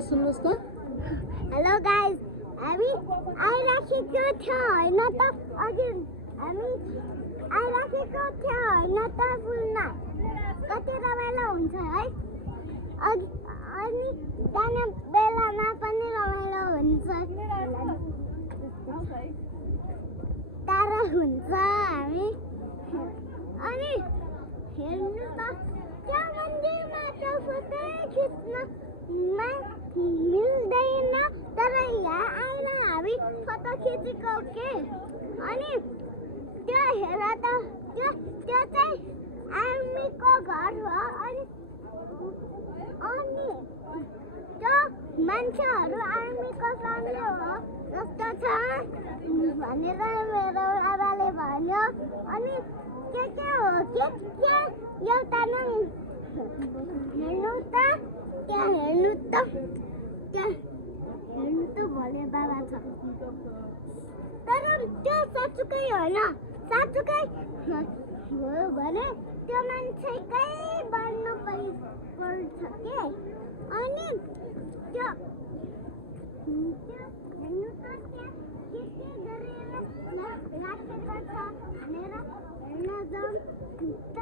सुन्नुहोस् त। Hello guys, हामी आइराखेको थियो होइन त? अघि हामी आइराखेको थियो होइन त पुलमा? कति रमाइलो हुन्छ है? अनि जाने बेलामा पनि रमाइलो हुन्छ। टाढा हुन्छ हामी। अनि हेर्नु त, त्यहाँ मन्दिरमा त फोटो खिच्न मिल्दैन, तर यहाँ आएर हामी फोटो खिचेको के। अनि त्यो हेर त, त्यो चाहिँ आर्मीको घर हो। अनि त्यो मान्छेहरू आर्मीको फ्यामिली हो जस्तो छ भनेर मेरो आमाले भन्यो। अनि के हो के एउटा हेर्नु त, त्यहाँ हेर्नु त भोले बाबा छ। तर त्यो साँच्चुकै होइन, साँच्चुकै हो भने त्यो मान्छेकै बन्नु पर्छ के। अनि त्यो हेर्नु त, त्यहाँ के गरेर राखेको छ भनेर हेर्न जाउँ त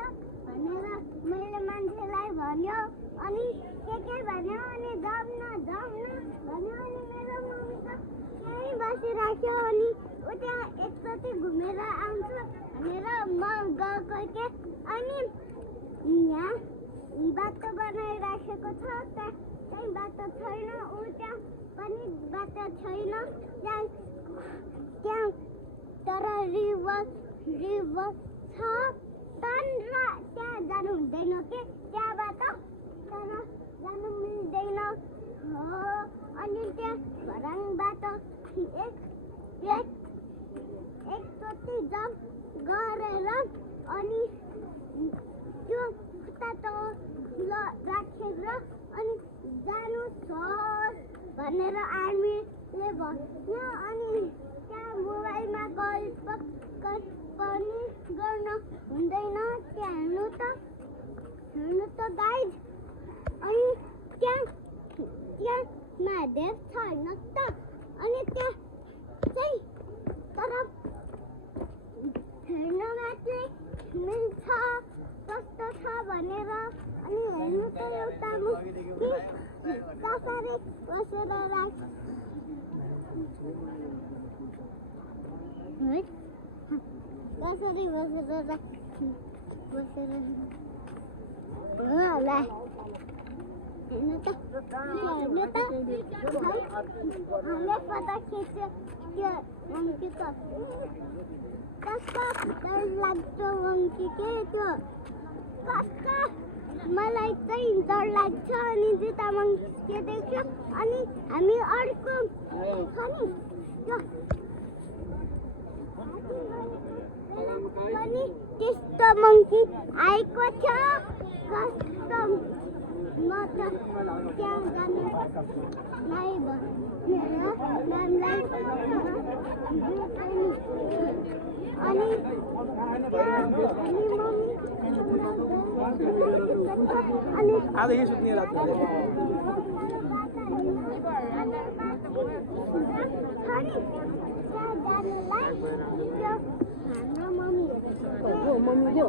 भनेर मैले मान्छेलाई भन्यो। अनि के भन्यो, अनि जाउँ न भन्यो। अनि मेरो मम्मी त त्यहीँ बसिराख्यो। अनि ऊ त्यहाँ एकचोटि घुमेर आउँछु भनेर म गएको के। अनि यहाँ बाटो बनाइराखेको छ, त्यही बाटो छैन। ऊ त्यहाँ पनि बाटो छैन। त्यहाँ तर रिभर छ, तर त्यहाँ जानु हुँदैन के। त्यहाँबाट तर जानु मिल्दैन हो। अनि त्यहाँ घरङबाट एकचोटि जम्प गरेर अनि त्यो खुट्टा राखेर अनि जानु छोस् भनेर आर्मीले भन्यो। अनि त्यहाँ मोबाइलमा कल पनि गर्न हुँदैन। त्यहाँ हेर्नु त गाइज। अनि त्यहाँ महादेव छ होइन त? अनि त्यहाँ चाहिँ तर हेर्नमा चाहिँ मिल्छ कस्तो छ भनेर। अनि हेर्नु त एउटा मुक्ति कसरी बसेर होला। हेर्नु त, हामीले फोटो खिच्यो त्यो मङ्कीको। कस्तो डर लाग्दो मङ्की के त्यो, कस्तो मलाई चाहिँ डर लाग्छ। अनि जुत्ता मङ्की देख्यो। अनि हामी अर्को छ नि त्यो पनि त्यस्तो मङ्की आएको थियो। कस्तो म त त्यहाँ जानु नै भनेर नामलाई अनि आज ये सुत्ने रात में मम्मी को